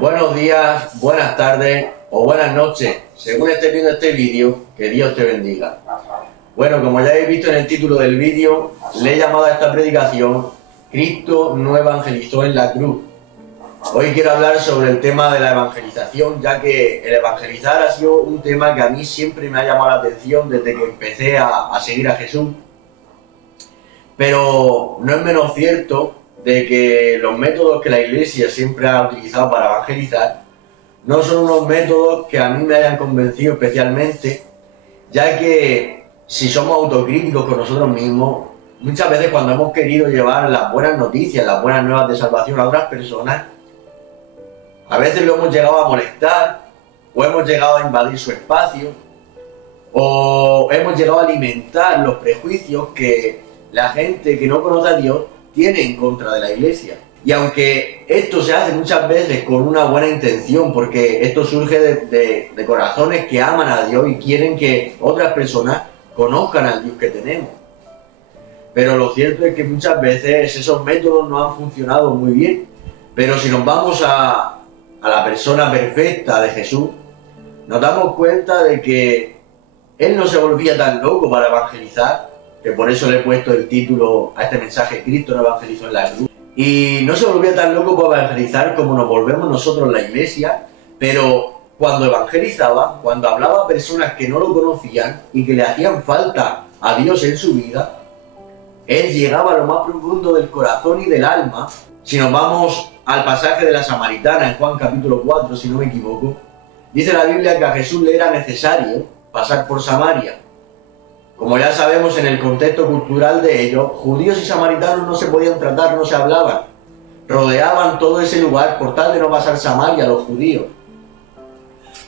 Buenos días, buenas tardes o buenas noches, según estés viendo este vídeo, que Dios te bendiga. Bueno, como ya habéis visto en el título del vídeo, le he llamado a esta predicación Cristo no evangelizó en la cruz. Hoy quiero hablar sobre el tema de la evangelización, ya que el evangelizar ha sido un tema que a mí siempre me ha llamado la atención desde que empecé a seguir a Jesús. Pero no es menos cierto de que los métodos que la Iglesia siempre ha utilizado para evangelizar no son unos métodos que a mí me hayan convencido especialmente, ya que si somos autocríticos con nosotros mismos, muchas veces cuando hemos querido llevar las buenas noticias, las buenas nuevas de salvación a otras personas, a veces lo hemos llegado a molestar, o hemos llegado a invadir su espacio, o hemos llegado a alimentar los prejuicios que la gente que no conoce a Dios tiene en contra de la Iglesia. Y aunque esto se hace muchas veces con una buena intención, porque esto surge de corazones que aman a Dios y quieren que otras personas conozcan al Dios que tenemos. Pero lo cierto es que muchas veces esos métodos no han funcionado muy bien. Pero si nos vamos a la persona perfecta de Jesús, nos damos cuenta de que Él no se volvía tan loco para evangelizar, que por eso le he puesto el título a este mensaje, Cristo no evangelizó en la cruz. Y no se volvía tan loco para evangelizar como nos volvemos nosotros la Iglesia, pero cuando evangelizaba, cuando hablaba a personas que no lo conocían y que le hacían falta a Dios en su vida, Él llegaba a lo más profundo del corazón y del alma. Si nos vamos al pasaje de la Samaritana en Juan capítulo 4, si no me equivoco, dice la Biblia que a Jesús le era necesario pasar por Samaria. Como ya sabemos, en el contexto cultural de ellos, judíos y samaritanos no se podían tratar, no se hablaban. Rodeaban todo ese lugar por tal de no pasar Samaria a los judíos.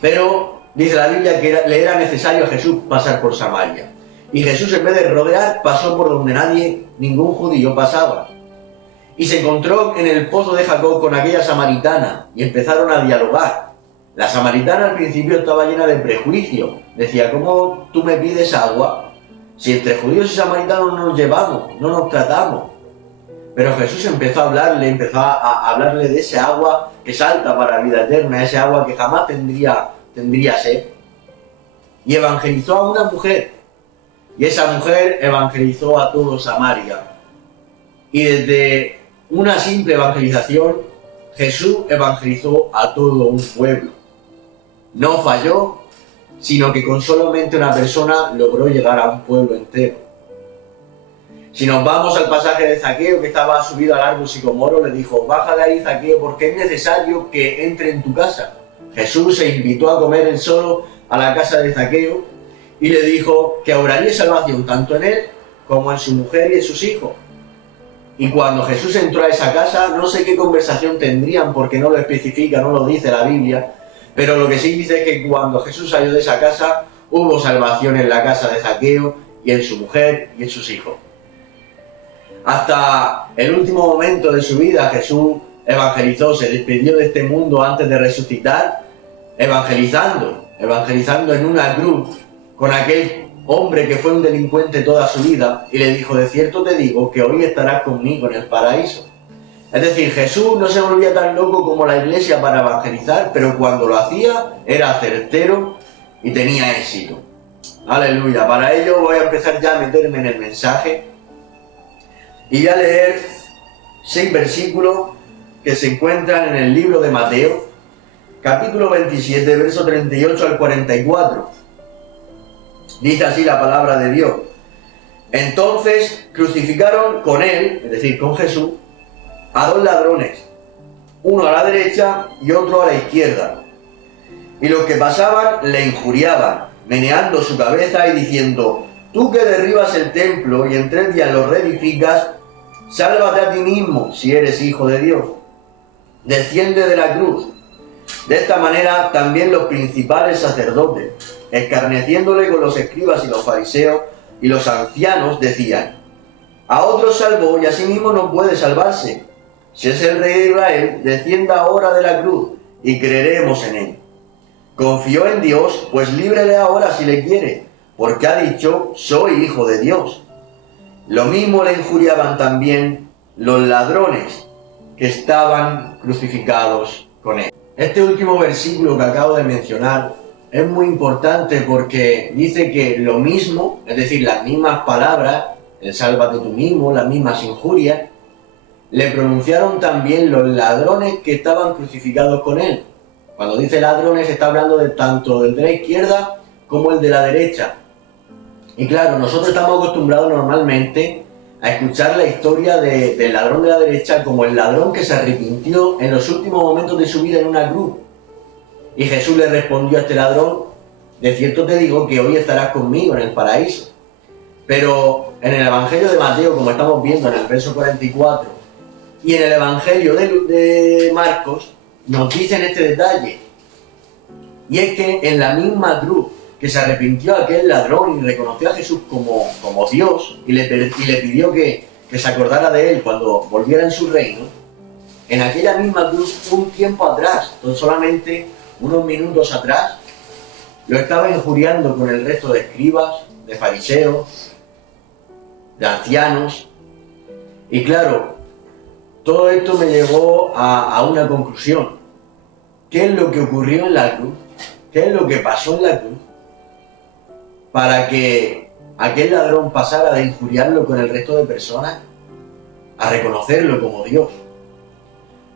Pero dice la Biblia que le era necesario a Jesús pasar por Samaria. Y Jesús, en vez de rodear, pasó por donde ningún judío pasaba. Y se encontró en el pozo de Jacob con aquella samaritana y empezaron a dialogar. La samaritana al principio estaba llena de prejuicios. Decía, ¿cómo tú me pides agua? Si entre judíos y samaritanos no nos llevamos, no nos tratamos. Pero Jesús empezó a hablarle de ese agua que salta para la vida eterna, ese agua que jamás tendría sed. Y evangelizó a una mujer. Y esa mujer evangelizó a todo Samaria. Y desde una simple evangelización, Jesús evangelizó a todo un pueblo. No falló, sino que con solamente una persona logró llegar a un pueblo entero. Si nos vamos al pasaje de Zaqueo, que estaba subido al árbol sicomoro, le dijo, baja de ahí, Zaqueo, porque es necesario que entre en tu casa. Jesús se invitó a comer él solo a la casa de Zaqueo y le dijo que obraría salvación tanto en él como en su mujer y en sus hijos. Y cuando Jesús entró a esa casa, no sé qué conversación tendrían, porque no lo especifica, no lo dice la Biblia, pero lo que sí dice es que cuando Jesús salió de esa casa, hubo salvación en la casa de Zaqueo y en su mujer y en sus hijos. Hasta el último momento de su vida, Jesús evangelizó, se despidió de este mundo antes de resucitar, evangelizando en una cruz con aquel hombre que fue un delincuente toda su vida y le dijo, de cierto te digo que hoy estarás conmigo en el paraíso. Es decir, Jesús no se volvía tan loco como la Iglesia para evangelizar, pero cuando lo hacía era certero y tenía éxito. Aleluya. Para ello voy a empezar ya a meterme en el mensaje y a leer 6 versículos que se encuentran en el libro de Mateo, capítulo 27, verso 38 al 44. Dice así la palabra de Dios. Entonces crucificaron con él, es decir, con Jesús, a 2 ladrones, uno a la derecha y otro a la izquierda. Y los que pasaban le injuriaban, meneando su cabeza y diciendo, tú que derribas el templo y en 3 días lo reedificas, sálvate a ti mismo si eres hijo de Dios. Desciende de la cruz. De esta manera también los principales sacerdotes, escarneciéndole con los escribas y los fariseos y los ancianos, decían, a otros salvó y a sí mismo no puede salvarse. Si es el rey de Israel, descienda ahora de la cruz y creeremos en él. Confió en Dios, pues líbrele ahora si le quiere, porque ha dicho, soy hijo de Dios. Lo mismo le injuriaban también los ladrones que estaban crucificados con él. Este último versículo que acabo de mencionar es muy importante porque dice que lo mismo, es decir, las mismas palabras, el sálvate tú mismo, las mismas injurias, le pronunciaron también los ladrones que estaban crucificados con él. Cuando dice ladrones está hablando de tanto el de la izquierda como el de la derecha. Y claro, nosotros estamos acostumbrados normalmente a escuchar la historia del ladrón de la derecha como el ladrón que se arrepintió en los últimos momentos de su vida en una cruz. Y Jesús le respondió a este ladrón: de cierto te digo que hoy estarás conmigo en el paraíso. Pero en el Evangelio de Mateo, como estamos viendo en el verso 44, y en el Evangelio de Marcos, nos dicen este detalle. Y es que en la misma cruz que se arrepintió aquel ladrón y reconoció a Jesús como Dios y le pidió que se acordara de él cuando volviera en su reino, en aquella misma cruz, un tiempo atrás, solamente unos minutos atrás, lo estaba injuriando con el resto de escribas, de fariseos, de ancianos. Y claro, todo esto me llevó a una conclusión. ¿Qué es lo que ocurrió en la cruz? ¿Qué es lo que pasó en la cruz para que aquel ladrón pasara de injuriarlo con el resto de personas a reconocerlo como Dios?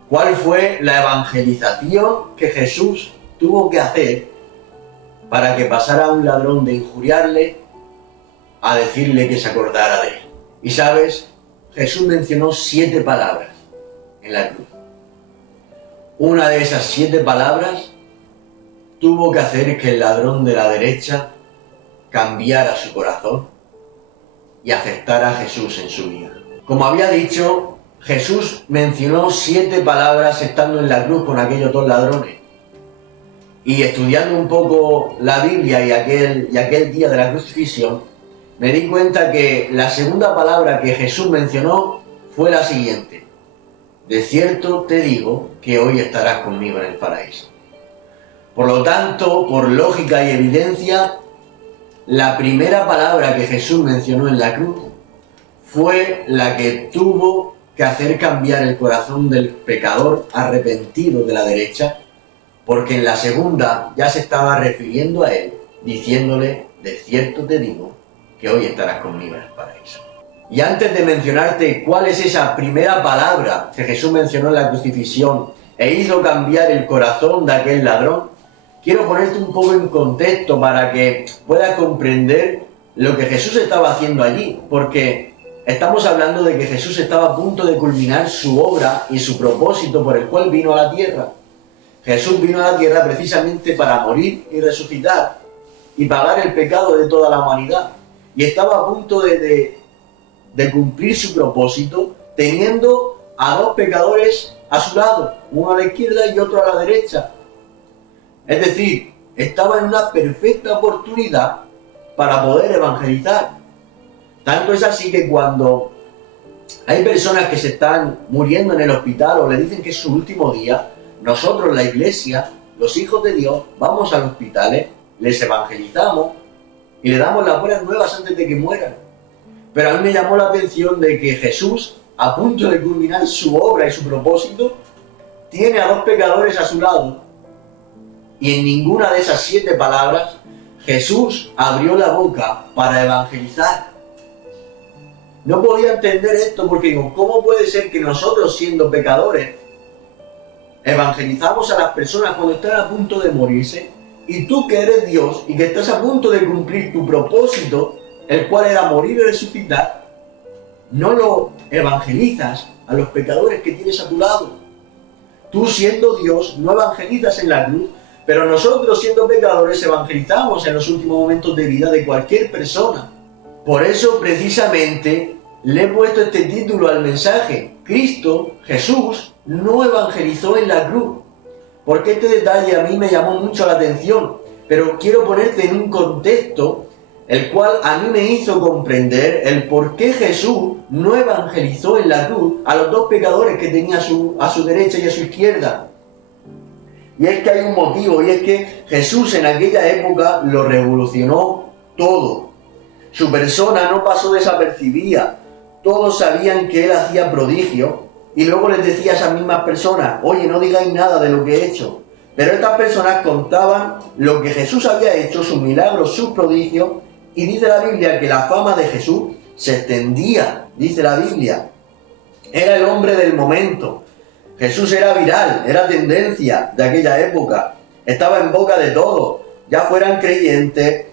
¿Cuál fue la evangelización que Jesús tuvo que hacer para que pasara a un ladrón de injuriarle a decirle que se acordara de él? Y sabes, Jesús mencionó 7 palabras en la cruz. Una de esas 7 palabras tuvo que hacer que el ladrón de la derecha cambiara su corazón y aceptara a Jesús en su vida. Como había dicho, Jesús mencionó 7 palabras estando en la cruz con aquellos 2 ladrones. Y estudiando un poco la Biblia y aquel día de la crucifixión, me di cuenta que la segunda palabra que Jesús mencionó fue la siguiente: de cierto te digo que hoy estarás conmigo en el paraíso. Por lo tanto, por lógica y evidencia, la primera palabra que Jesús mencionó en la cruz fue la que tuvo que hacer cambiar el corazón del pecador arrepentido de la derecha, porque en la segunda ya se estaba refiriendo a él, diciéndole: de cierto te digo que hoy estarás conmigo en el paraíso. Y antes de mencionarte cuál es esa primera palabra que Jesús mencionó en la crucifixión e hizo cambiar el corazón de aquel ladrón, quiero ponerte un poco en contexto para que puedas comprender lo que Jesús estaba haciendo allí, porque estamos hablando de que Jesús estaba a punto de culminar su obra y su propósito por el cual vino a la tierra. Jesús vino a la tierra precisamente para morir y resucitar y pagar el pecado de toda la humanidad. Y estaba a punto de cumplir su propósito teniendo a 2 pecadores a su lado, uno a la izquierda y otro a la derecha. Es decir, estaba en una perfecta oportunidad para poder evangelizar. Tanto es así que cuando hay personas que se están muriendo en el hospital o le dicen que es su último día, nosotros, la iglesia, los hijos de Dios, vamos a los hospitales, les evangelizamos y le damos las buenas nuevas antes de que mueran. Pero a mí me llamó la atención de que Jesús, a punto de culminar su obra y su propósito, tiene a 2 pecadores a su lado. Y en ninguna de esas 7 palabras Jesús abrió la boca para evangelizar. No podía entender esto porque digo, ¿cómo puede ser que nosotros, siendo pecadores, evangelizamos a las personas cuando están a punto de morirse, y tú, que eres Dios y que estás a punto de cumplir tu propósito, el cual era morir y resucitar, no lo evangelizas a los pecadores que tienes a tu lado? Tú, siendo Dios, no evangelizas en la cruz, pero nosotros, siendo pecadores, evangelizamos en los últimos momentos de vida de cualquier persona. Por eso, precisamente, le he puesto este título al mensaje: Cristo, Jesús, no evangelizó en la cruz. Porque este detalle a mí me llamó mucho la atención, pero quiero ponerte en un contexto el cual a mí me hizo comprender el por qué Jesús no evangelizó en la cruz a los 2 pecadores que tenía a su derecha y a su izquierda. Y es que hay un motivo, y es que Jesús en aquella época lo revolucionó todo. Su persona no pasó desapercibida. Todos sabían que él hacía prodigios, y luego les decía a esas mismas personas: oye, no digáis nada de lo que he hecho. Pero estas personas contaban lo que Jesús había hecho, sus milagros, sus prodigios, y dice la Biblia que la fama de Jesús se extendía, dice la Biblia. Era el hombre del momento. Jesús era viral, era tendencia de aquella época. Estaba en boca de todos, ya fueran creyentes,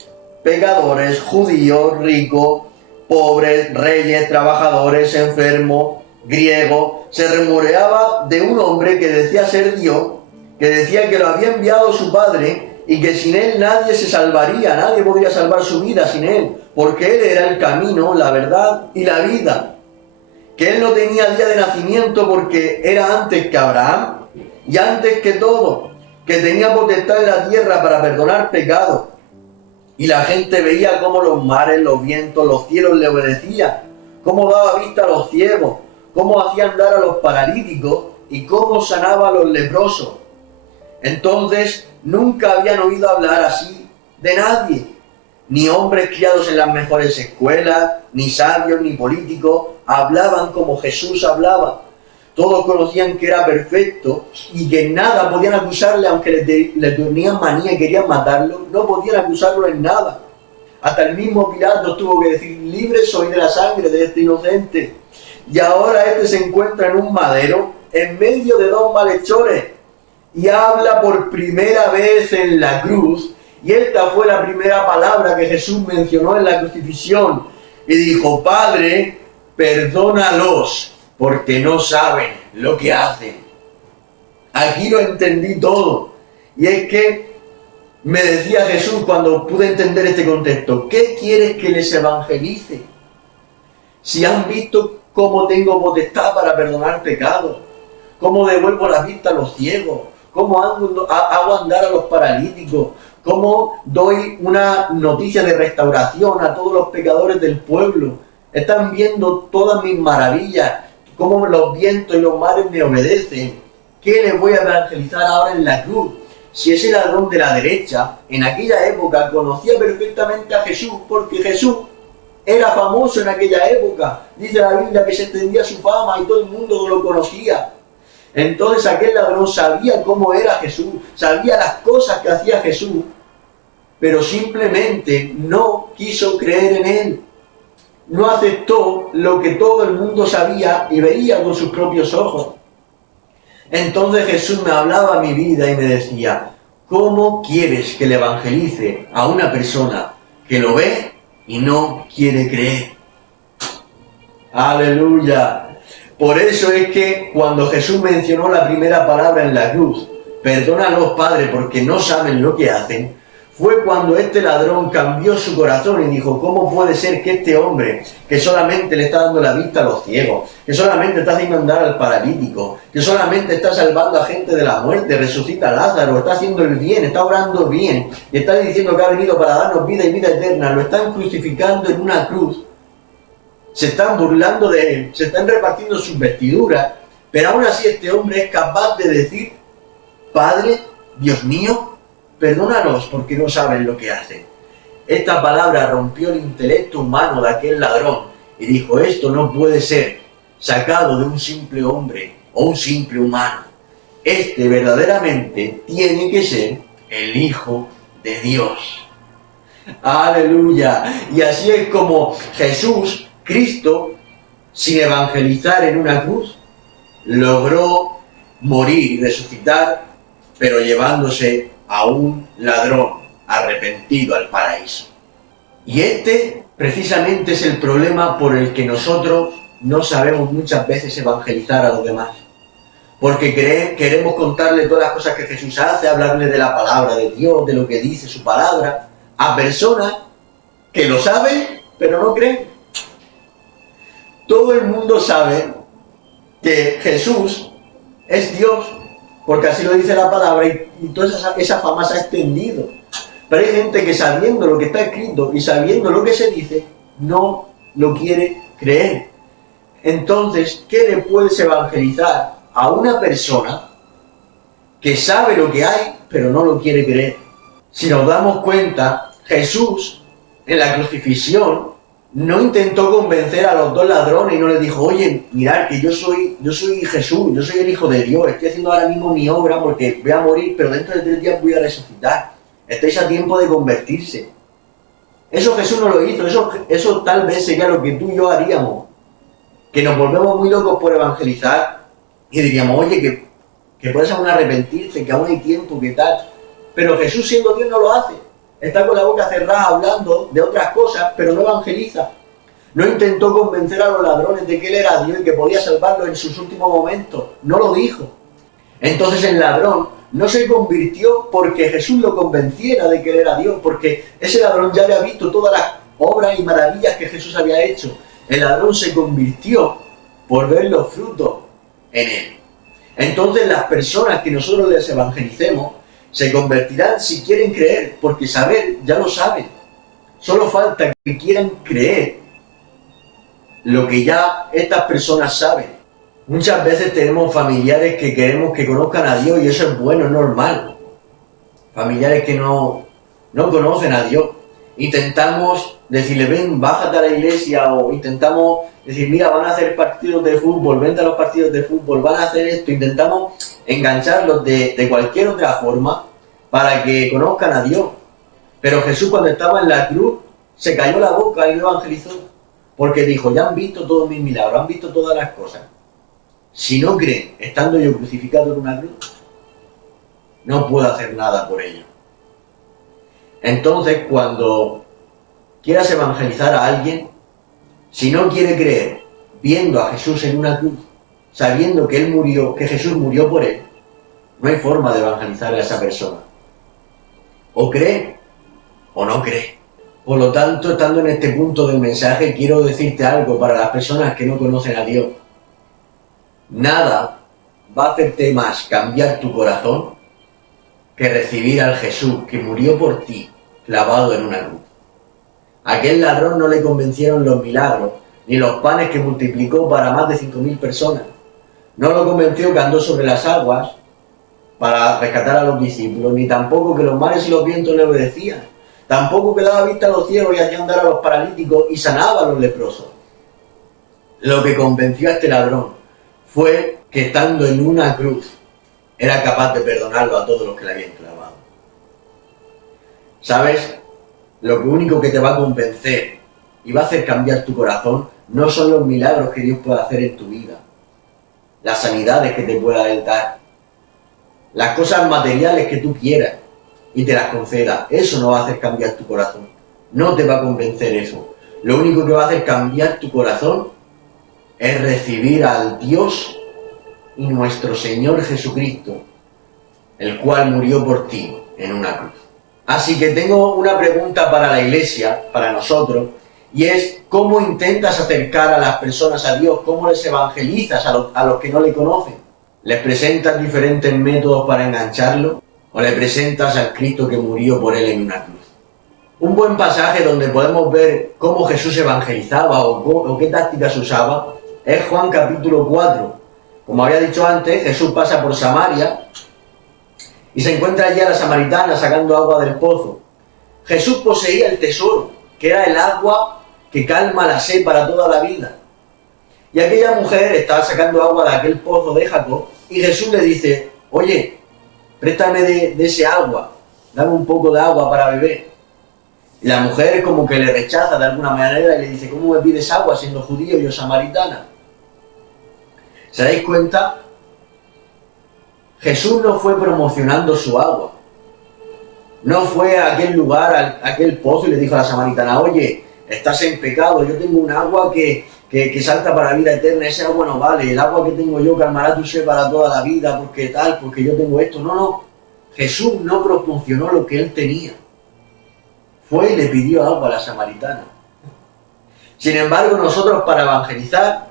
pecadores, judíos, ricos, pobres, reyes, trabajadores, enfermos, griegos. Se rumoreaba de un hombre que decía ser Dios, que decía que lo había enviado su Padre y que sin él nadie se salvaría, nadie podría salvar su vida sin él, porque él era el camino, la verdad y la vida. Que él no tenía día de nacimiento porque era antes que Abraham y antes que todo, que tenía potestad en la tierra para perdonar pecados. Y la gente veía cómo los mares, los vientos, los cielos le obedecían, cómo daba vista a los ciegos, cómo hacía andar a los paralíticos y cómo sanaba a los leprosos. Entonces nunca habían oído hablar así de nadie, ni hombres criados en las mejores escuelas, ni sabios, ni políticos, hablaban como Jesús hablaba. Todos conocían que era perfecto y que nada podían acusarle, aunque le tenían manía y querían matarlo, no podían acusarlo en nada. Hasta el mismo Pilato tuvo que decir: libre soy de la sangre de este inocente. Y ahora este se encuentra en un madero, en medio de dos malhechores, y habla por primera vez en la cruz. Y esta fue la primera palabra que Jesús mencionó en la crucifixión. Y dijo: Padre, perdónalos, porque no saben lo que hacen. Aquí lo entendí todo. Y es que me decía Jesús cuando pude entender este contexto: ¿qué quieres que les evangelice? Si han visto cómo tengo potestad para perdonar pecados, cómo devuelvo la vista a los ciegos, cómo hago andar a los paralíticos, cómo doy una noticia de restauración a todos los pecadores del pueblo. Están viendo todas mis maravillas, cómo los vientos y los mares me obedecen. ¿Qué les voy a evangelizar ahora en la cruz? Si ese ladrón de la derecha, en aquella época, conocía perfectamente a Jesús, porque Jesús era famoso en aquella época. Dice la Biblia que se extendía su fama y todo el mundo lo conocía. Entonces aquel ladrón sabía cómo era Jesús, sabía las cosas que hacía Jesús, pero simplemente no quiso creer en él. No aceptó lo que todo el mundo sabía y veía con sus propios ojos. Entonces Jesús me hablaba a mi vida y me decía: ¿cómo quieres que le evangelice a una persona que lo ve y no quiere creer? ¡Aleluya! Por eso es que cuando Jesús mencionó la primera palabra en la cruz, perdónalos, Padre, porque no saben lo que hacen, fue cuando este ladrón cambió su corazón y dijo: ¿cómo puede ser que este hombre, que solamente le está dando la vista a los ciegos, que solamente está haciendo andar al paralítico, que solamente está salvando a gente de la muerte, resucita a Lázaro, está haciendo el bien, está orando bien, y está diciendo que ha venido para darnos vida y vida eterna, lo están crucificando en una cruz? Se están burlando de él, se están repartiendo sus vestiduras, pero aún así este hombre es capaz de decir: Padre, Dios mío, perdónalos porque no saben lo que hacen. Esta palabra rompió el intelecto humano de aquel ladrón y dijo: esto no puede ser sacado de un simple hombre o un simple humano. Este verdaderamente tiene que ser el Hijo de Dios. ¡Aleluya! Y así es como Jesús, Cristo, sin evangelizar en una cruz, logró morir y resucitar, pero llevándose a un ladrón arrepentido al paraíso. Y este precisamente es el problema por el que nosotros no sabemos muchas veces evangelizar a los demás. Porque queremos contarle todas las cosas que Jesús hace, hablarle de la palabra de Dios, de lo que dice su palabra, a personas que lo saben, pero no creen. Todo el mundo sabe que Jesús es Dios, porque así lo dice la palabra, y toda esa fama se ha extendido. Pero hay gente que, sabiendo lo que está escrito y sabiendo lo que se dice, no lo quiere creer. Entonces, ¿qué le puedes evangelizar a una persona que sabe lo que hay, pero no lo quiere creer? Si nos damos cuenta, Jesús, en la crucifixión, no intentó convencer a los dos ladrones y no les dijo, oye, mirad que yo soy Jesús, yo soy el Hijo de Dios, estoy haciendo ahora mismo mi obra porque voy a morir, pero dentro de 3 días voy a resucitar. Estáis a tiempo de convertirse. Eso Jesús no lo hizo, eso tal vez sería lo que tú y yo haríamos. Que nos volvemos muy locos por evangelizar y diríamos, oye, que puedes aún arrepentirte, que aún hay tiempo, que tal. Pero Jesús, siendo Dios, no lo hace. Está con la boca cerrada hablando de otras cosas, pero no evangeliza. No intentó convencer a los ladrones de que Él era Dios y que podía salvarlos en sus últimos momentos. No lo dijo. Entonces el ladrón no se convirtió porque Jesús lo convenciera de que Él era Dios, porque ese ladrón ya había visto todas las obras y maravillas que Jesús había hecho. El ladrón se convirtió por ver los frutos en Él. Entonces las personas que nosotros les evangelicemos se convertirán si quieren creer, porque saber ya lo saben. Solo falta que quieran creer lo que ya estas personas saben. Muchas veces tenemos familiares que queremos que conozcan a Dios y eso es bueno, es normal. Familiares que no conocen a Dios. Intentamos decirle, ven, bájate a la iglesia, o intentamos decir, mira, van a hacer partidos de fútbol, vente a los partidos de fútbol, van a hacer esto. Intentamos engancharlos de cualquier otra forma para que conozcan a Dios. Pero Jesús, cuando estaba en la cruz, se cayó la boca y no evangelizó, porque dijo, ya han visto todos mis milagros, han visto todas las cosas. Si no creen, estando yo crucificado en una cruz, no puedo hacer nada por ello. Entonces, cuando quieras evangelizar a alguien, si no quiere creer, viendo a Jesús en una cruz, sabiendo que Él murió, que Jesús murió por él, no hay forma de evangelizar a esa persona. O cree o no cree. Por lo tanto, estando en este punto del mensaje, quiero decirte algo para las personas que no conocen a Dios. Nada va a hacerte más cambiar tu corazón que recibir al Jesús que murió por ti, clavado en una cruz. A aquel ladrón no le convencieron los milagros, ni los panes que multiplicó para más de 5.000 personas. No lo convenció que andó sobre las aguas para rescatar a los discípulos, ni tampoco que los mares y los vientos le obedecían. Tampoco que daba vista a los ciegos y hacía andar a los paralíticos y sanaba a los leprosos. Lo que convenció a este ladrón fue que estando en una cruz era capaz de perdonarlo a todos los que le habían clavado. ¿Sabes? Lo único que te va a convencer y va a hacer cambiar tu corazón no son los milagros que Dios puede hacer en tu vida, las sanidades que te pueda dar, las cosas materiales que tú quieras y te las conceda. Eso no va a hacer cambiar tu corazón. No te va a convencer eso. Lo único que va a hacer cambiar tu corazón es recibir al Dios y nuestro Señor Jesucristo, el cual murió por ti en una cruz. Así que tengo una pregunta para la iglesia, para nosotros, y es: ¿cómo intentas acercar a las personas a Dios? ¿Cómo les evangelizas a los que no le conocen? ¿Les presentas diferentes métodos para engancharlo? ¿O le presentas al Cristo que murió por él en una cruz? Un buen pasaje donde podemos ver cómo Jesús evangelizaba o qué tácticas usaba es Juan capítulo 4. Como había dicho antes, Jesús pasa por Samaria y se encuentra allí a la samaritana sacando agua del pozo. Jesús poseía el tesoro, que era el agua que calma la sed para toda la vida. Y aquella mujer estaba sacando agua de aquel pozo de Jacob y Jesús le dice: oye, préstame de ese agua, dame un poco de agua para beber. Y la mujer como que le rechaza de alguna manera y le dice: ¿cómo me pides agua siendo judío y yo samaritana? ¿Se dais cuenta? Jesús no fue promocionando su agua. No fue a aquel lugar, a aquel pozo y le dijo a la samaritana: oye, estás en pecado, yo tengo un agua que salta para la vida eterna, ese agua no vale, el agua que tengo yo calmará tu sed para toda la vida, porque tal, porque yo tengo esto. No. Jesús no promocionó lo que él tenía. Fue y le pidió agua a la samaritana. Sin embargo, nosotros para evangelizar,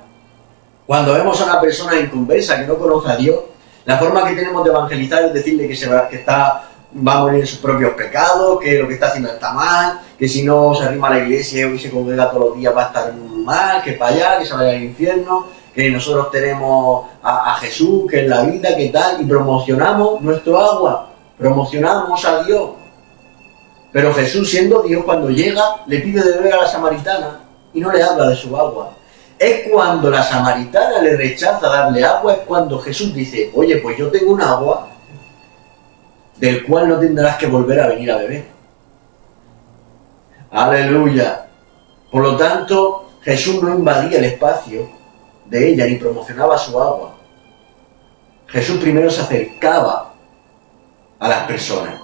cuando vemos a una persona inconversa que no conoce a Dios, la forma que tenemos de evangelizar es decirle que va a morir en sus propios pecados, que lo que está haciendo está mal, que si no se arrima a la iglesia y se congrega todos los días va a estar mal, que para allá, que se vaya al infierno, que nosotros tenemos a Jesús, que es la vida, que tal, y promocionamos nuestro agua, promocionamos a Dios. Pero Jesús, siendo Dios, cuando llega, le pide de beber a la samaritana y no le habla de su agua. Es cuando la samaritana le rechaza darle agua, es cuando Jesús dice, oye, pues yo tengo un agua del cual no tendrás que volver a venir a beber. Aleluya. Por lo tanto, Jesús no invadía el espacio de ella ni promocionaba su agua. Jesús primero se acercaba a las personas.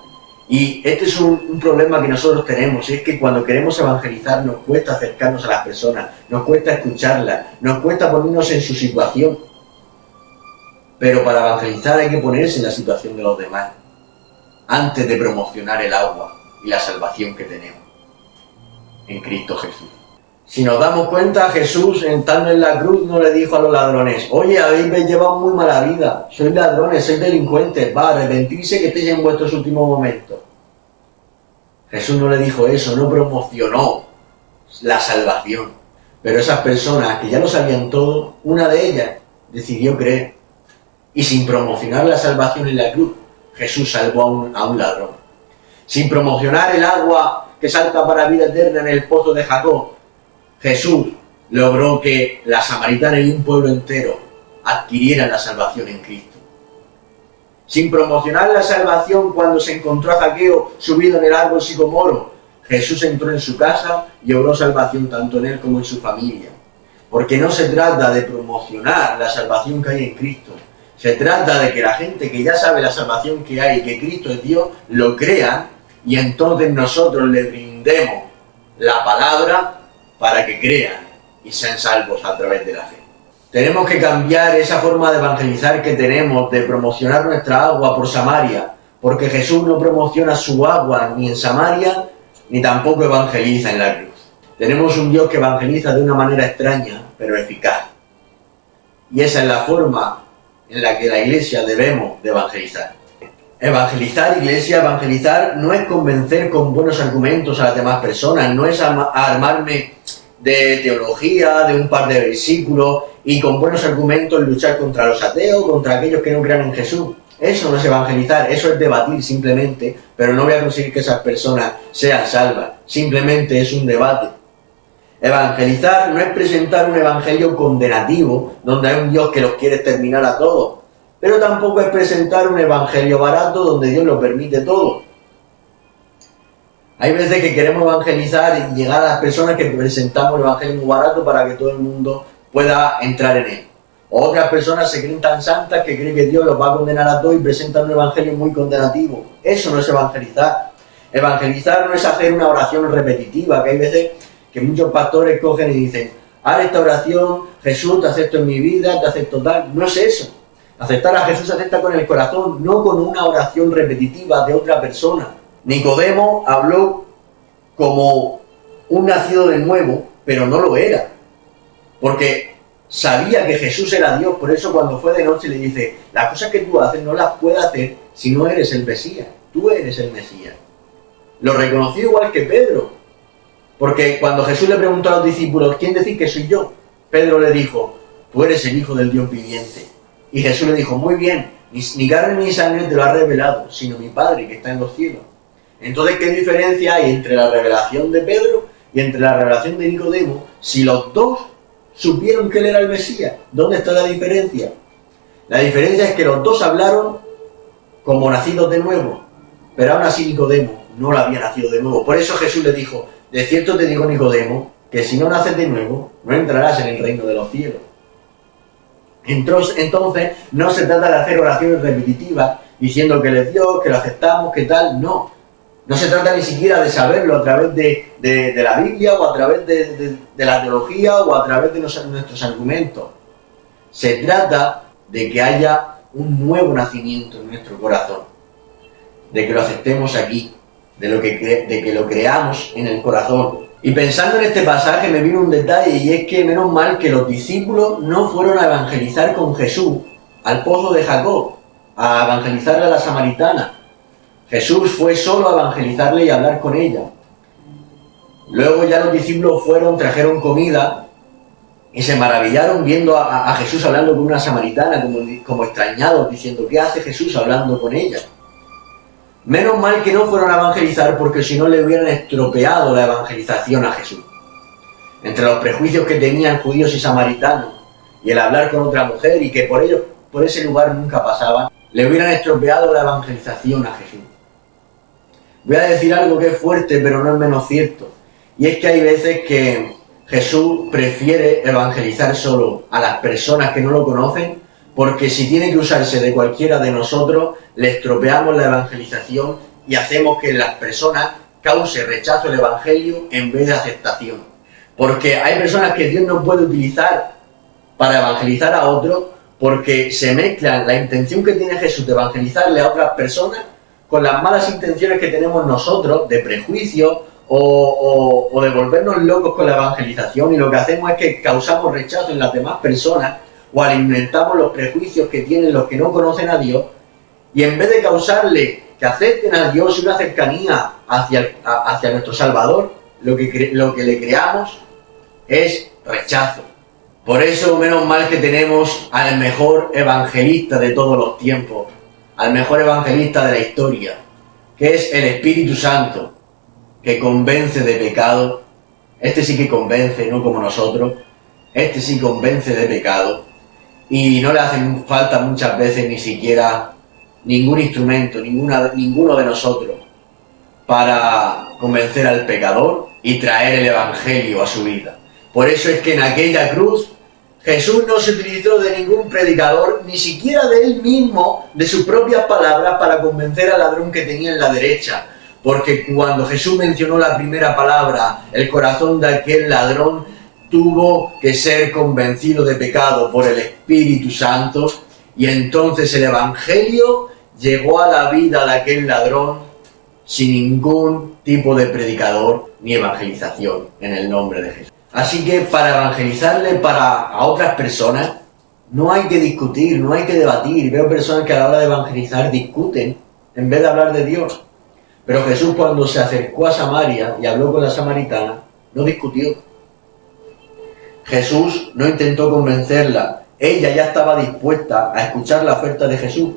Y este es un problema que nosotros tenemos, y es que cuando queremos evangelizar nos cuesta acercarnos a las personas, nos cuesta escucharlas, nos cuesta ponernos en su situación. Pero para evangelizar hay que ponerse en la situación de los demás, antes de promocionar el agua y la salvación que tenemos en Cristo Jesús. Si nos damos cuenta, Jesús, estando en la cruz, no le dijo a los ladrones, oye, habéis llevado muy mala vida, sois ladrones, sois delincuentes, va a arrepentirse que estéis en vuestros últimos momentos. Jesús no le dijo eso, no promocionó la salvación. Pero esas personas que ya lo sabían todo, una de ellas decidió creer. Y sin promocionar la salvación en la cruz, Jesús salvó a un ladrón. Sin promocionar el agua que salta para vida eterna en el pozo de Jacob, Jesús logró que la samaritana y un pueblo entero adquirieran la salvación en Cristo. Sin promocionar la salvación cuando se encontró a Zaqueo subido en el árbol sicomoro, Jesús entró en su casa y obró salvación tanto en él como en su familia. Porque no se trata de promocionar la salvación que hay en Cristo. Se trata de que la gente que ya sabe la salvación que hay, que Cristo es Dios, lo crea y entonces nosotros le brindemos la palabra para que crean y sean salvos a través de la fe. Tenemos que cambiar esa forma de evangelizar que tenemos, de promocionar nuestra agua por Samaria, porque Jesús no promociona su agua ni en Samaria, ni tampoco evangeliza en la cruz. Tenemos un Dios que evangeliza de una manera extraña, pero eficaz. Y esa es la forma en la que la Iglesia debemos de evangelizar. Evangelizar, Iglesia, evangelizar no es convencer con buenos argumentos a las demás personas, no es armarme de teología, de un par de versículos y con buenos argumentos luchar contra los ateos, contra aquellos que no crean en Jesús. Eso no es evangelizar, eso es debatir simplemente, pero no voy a conseguir que esas personas sean salvas, simplemente es un debate. Evangelizar no es presentar un evangelio condenativo, donde hay un Dios que los quiere exterminar a todos, pero tampoco es presentar un evangelio barato donde Dios lo permite todo. Hay veces que queremos evangelizar y llegar a las personas que presentamos el evangelio muy barato para que todo el mundo pueda entrar en él. Otras personas se creen tan santas que creen que Dios los va a condenar a todos y presentan un evangelio muy condenativo. Eso no es evangelizar. Evangelizar no es hacer una oración repetitiva, que hay veces que muchos pastores cogen y dicen, haz esta oración, Jesús, te acepto en mi vida, te acepto tal. No es eso. Aceptar a Jesús se acepta con el corazón, no con una oración repetitiva de otra persona. Nicodemo habló como un nacido de nuevo, pero no lo era. Porque sabía que Jesús era Dios, por eso cuando fue de noche le dice, las cosas que tú haces no las puedes hacer si no eres el Mesías. Tú eres el Mesías. Lo reconoció igual que Pedro. Porque cuando Jesús le preguntó a los discípulos, ¿quién decís que soy yo? Pedro le dijo, tú eres el Hijo del Dios viviente. Y Jesús le dijo, muy bien, ni carne ni sangre te lo ha revelado, sino mi Padre que está en los cielos. Entonces, ¿qué diferencia hay entre la revelación de Pedro y entre la revelación de Nicodemo si los dos supieron que él era el Mesías? ¿Dónde está la diferencia? La diferencia es que los dos hablaron como nacidos de nuevo, pero aún así Nicodemo no lo había nacido de nuevo. Por eso Jesús le dijo, de cierto te digo, Nicodemo, que si no naces de nuevo, no entrarás en el reino de los cielos. Entonces, no se trata de hacer oraciones repetitivas, diciendo que Él es Dios, que lo aceptamos, que tal, no. No se trata ni siquiera de saberlo a través de la Biblia o a través de la teología o a través de nuestros argumentos. Se trata de que haya un nuevo nacimiento en nuestro corazón, de que lo aceptemos aquí, de que lo creamos en el corazón. Y pensando en este pasaje me vino un detalle, y es que menos mal que los discípulos no fueron a evangelizar con Jesús al pozo de Jacob, a evangelizarle a la samaritana. Jesús fue solo a evangelizarle y a hablar con ella. Luego ya los discípulos trajeron comida y se maravillaron viendo a Jesús hablando con una samaritana, como extrañados, diciendo, ¿qué hace Jesús hablando con ella? Menos mal que no fueron a evangelizar, porque si no le hubieran estropeado la evangelización a Jesús. entre los prejuicios que tenían judíos y samaritanos y el hablar con otra mujer y que por ellos, por ese lugar nunca pasaban, le hubieran estropeado la evangelización a Jesús. Voy a decir algo que es fuerte, pero no es menos cierto. Y es que hay veces que Jesús prefiere evangelizar solo a las personas que no lo conocen, porque si tiene que usarse de cualquiera de nosotros, le estropeamos la evangelización y hacemos que las personas cause rechazo al evangelio en vez de aceptación. Porque hay personas que Dios no puede utilizar para evangelizar a otros, porque se mezclan la intención que tiene Jesús de evangelizarle a otras personas con las malas intenciones que tenemos nosotros de prejuicio o de volvernos locos con la evangelización, y lo que hacemos es que causamos rechazo en las demás personas o alimentamos los prejuicios que tienen los que no conocen a Dios, y en vez de causarle que acepten a Dios y una cercanía hacia nuestro Salvador, lo que le creamos es rechazo. Por eso, menos mal que tenemos al mejor evangelista de todos los tiempos, al mejor evangelista de la historia, que es el Espíritu Santo, que convence de pecado. Este sí que convence, no como nosotros. Este sí convence de pecado. Y no le hace falta muchas veces ni siquiera ningún instrumento, ninguno de nosotros, para convencer al pecador y traer el evangelio a su vida. Por eso es que en aquella cruz Jesús no se utilizó de ningún predicador, ni siquiera de él mismo, de sus propias palabras, para convencer al ladrón que tenía en la derecha. Porque cuando Jesús mencionó la primera palabra, el corazón de aquel ladrón tuvo que ser convencido de pecado por el Espíritu Santo, y entonces el evangelio llegó a la vida de aquel ladrón sin ningún tipo de predicador ni evangelización en el nombre de Jesús. Así que para evangelizarle a otras personas no hay que discutir, no hay que debatir. Veo personas que a la hora de evangelizar discuten en vez de hablar de Dios. Pero Jesús, cuando se acercó a Samaria y habló con la samaritana, no discutió. Jesús no intentó convencerla. Ella ya estaba dispuesta a escuchar la oferta de Jesús.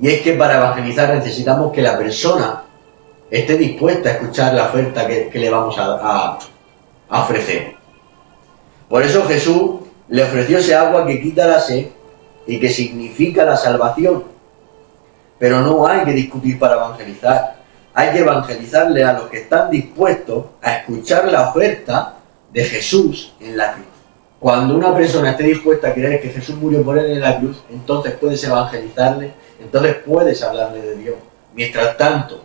Y es que para evangelizar necesitamos que la persona esté dispuesta a escuchar la oferta que le vamos a ofrecer. Por eso Jesús le ofreció ese agua que quita la sed y que significa la salvación. Pero no hay que discutir para evangelizar. Hay que evangelizarle a los que están dispuestos a escuchar la oferta de Jesús en la cruz. Cuando una persona esté dispuesta a creer que Jesús murió por él en la cruz, entonces puedes evangelizarle, entonces puedes hablarle de Dios. Mientras tanto,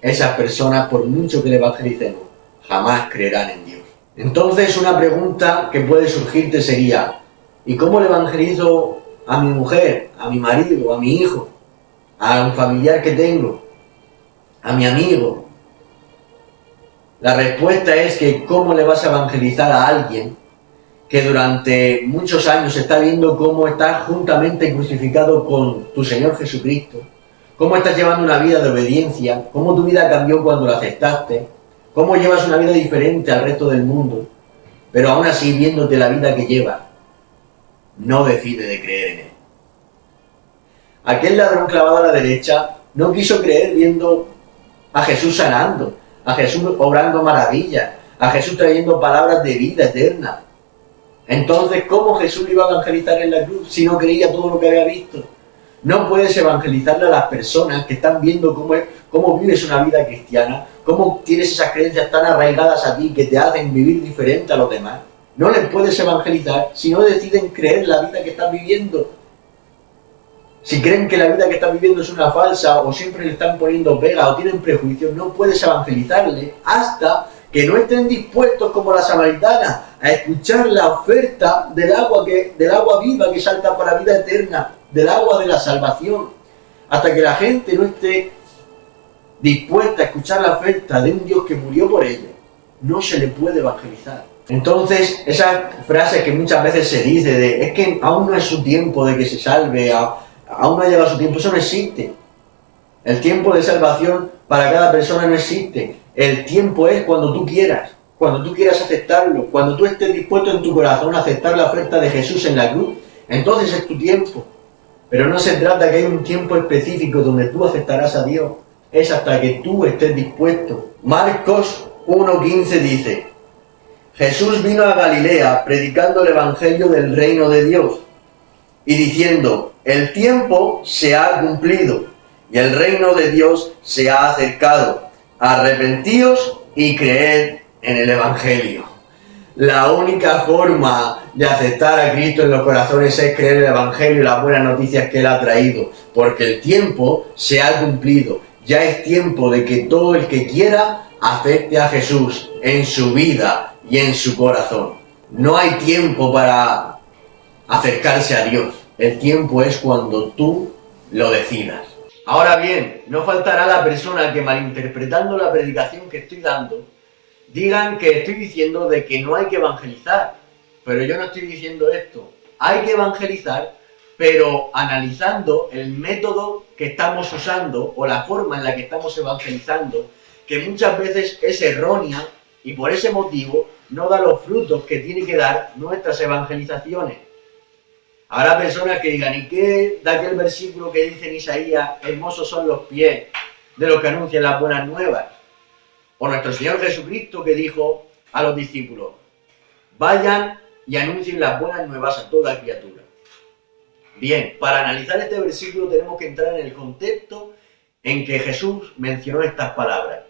esas personas, por mucho que le evangelicemos, jamás creerán en Dios. Entonces, una pregunta que puede surgirte sería: ¿y cómo le evangelizo a mi mujer, a mi marido, a mi hijo, a un familiar que tengo, a mi amigo? La respuesta es que ¿cómo le vas a evangelizar a alguien que durante muchos años está viendo cómo estás juntamente crucificado con tu Señor Jesucristo? ¿Cómo estás llevando una vida de obediencia? ¿Cómo tu vida cambió cuando la aceptaste? ¿Cómo llevas una vida diferente al resto del mundo? Pero aún así, viéndote la vida que llevas, no decide de creer en él. Aquel ladrón clavado a la derecha no quiso creer viendo a Jesús sanando, a Jesús obrando maravillas, a Jesús trayendo palabras de vida eterna. Entonces, ¿cómo Jesús le iba a evangelizar en la cruz si no creía todo lo que había visto? No puedes evangelizarle a las personas que están viendo cómo vives una vida cristiana, cómo tienes esas creencias tan arraigadas a ti que te hacen vivir diferente a los demás. No les puedes evangelizar si no deciden creer la vida que están viviendo. Si creen que la vida que están viviendo es una falsa, o siempre le están poniendo pega, o tienen prejuicios, no puedes evangelizarle hasta que no estén dispuestos, como la samaritana, a escuchar la oferta del agua viva que salta para la vida eterna, del agua de la salvación. Hasta que la gente no esté dispuesta a escuchar la oferta de un Dios que murió por ellos, no se le puede evangelizar. Entonces, esa frase que muchas veces se dice de es que aún no es su tiempo de que se salve, aún no ha llegado su tiempo, eso no existe. El tiempo de salvación para cada persona no existe. El tiempo es cuando tú quieras aceptarlo, cuando tú estés dispuesto en tu corazón a aceptar la oferta de Jesús en la cruz, entonces es tu tiempo. Pero no se trata de que hay un tiempo específico donde tú aceptarás a Dios, es hasta que tú estés dispuesto. Marcos 1:15 dice: Jesús vino a Galilea predicando el Evangelio del reino de Dios y diciendo: el tiempo se ha cumplido y el reino de Dios se ha acercado. Arrepentíos y creed en el Evangelio. La única forma de aceptar a Cristo en los corazones es creer en el Evangelio y las buenas noticias que Él ha traído, porque el tiempo se ha cumplido. Ya es tiempo de que todo el que quiera acepte a Jesús en su vida y en su corazón. No hay tiempo para acercarse a Dios. El tiempo es cuando tú lo decidas. Ahora bien, no faltará la persona que, malinterpretando la predicación que estoy dando, digan que estoy diciendo de que no hay que evangelizar. Pero yo no estoy diciendo esto. Hay que evangelizar, pero analizando el método que estamos usando o la forma en la que estamos evangelizando, que muchas veces es errónea y por ese motivo no da los frutos que tiene que dar nuestras evangelizaciones. Habrá personas que digan: ¿y qué de aquel versículo que dice en Isaías: hermosos son los pies de los que anuncian las buenas nuevas? O nuestro Señor Jesucristo, que dijo a los discípulos: vayan y anuncien las buenas nuevas a toda criatura. Bien, para analizar este versículo tenemos que entrar en el contexto en que Jesús mencionó estas palabras.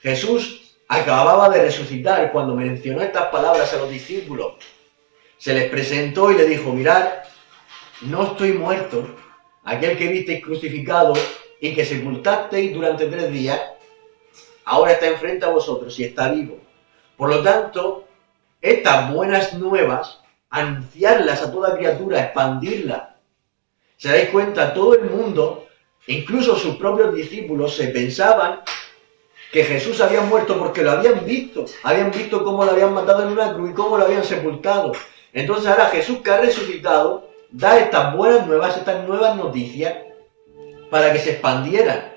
Jesús acababa de resucitar cuando mencionó estas palabras a los discípulos. Se les presentó y le dijo: mirad, no estoy muerto. Aquel que visteis crucificado y que sepultasteis durante 3 días, ahora está enfrente a vosotros y está vivo. Por lo tanto, estas buenas nuevas, anunciarlas a toda criatura, expandirlas. ¿Se dais cuenta? Todo el mundo, incluso sus propios discípulos, se pensaban que Jesús había muerto porque lo habían visto cómo lo habían matado en una cruz y cómo lo habían sepultado. Entonces ahora Jesús, que ha resucitado, da estas buenas nuevas, estas nuevas noticias para que se expandieran.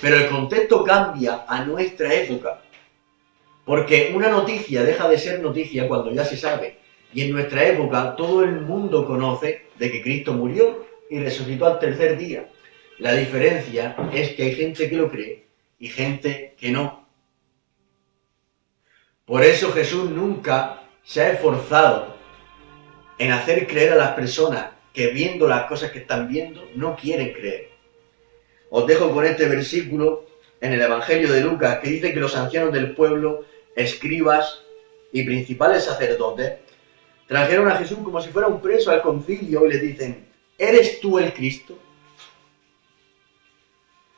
Pero el contexto cambia a nuestra época, porque una noticia deja de ser noticia cuando ya se sabe. Y en nuestra época todo el mundo conoce de que Cristo murió y resucitó al 3er día. La diferencia es que hay gente que lo cree y gente que no. Por eso Jesús nunca se ha esforzado en hacer creer a las personas que, viendo las cosas que están viendo, no quieren creer. Os dejo con este versículo en el Evangelio de Lucas, que dice que los ancianos del pueblo, escribas y principales sacerdotes trajeron a Jesús como si fuera un preso al concilio y le dicen: ¿eres tú el Cristo?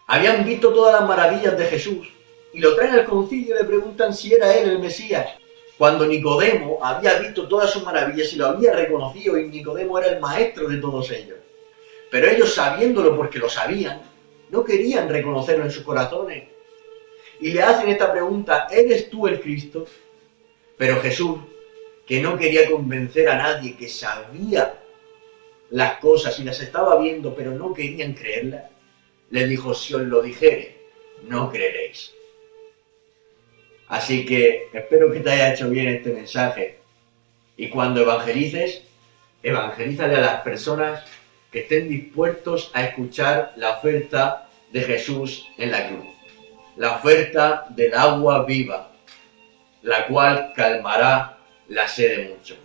Habían visto todas las maravillas de Jesús y lo traen al concilio y le preguntan si era él el Mesías. Cuando Nicodemo había visto todas sus maravillas y lo había reconocido, y Nicodemo era el maestro de todos ellos. Pero ellos, sabiéndolo porque lo sabían, no querían reconocerlo en sus corazones. Y le hacen esta pregunta: ¿eres tú el Cristo? Pero Jesús, que no quería convencer a nadie, que sabía las cosas y las estaba viendo, pero no querían creerlas, les dijo: si os lo dijere, no creeréis. Así que espero que te haya hecho bien este mensaje. Y cuando evangelices, evangelízale a las personas que estén dispuestos a escuchar la oferta de Jesús en la cruz. La oferta del agua viva, la cual calmará la sed de muchos.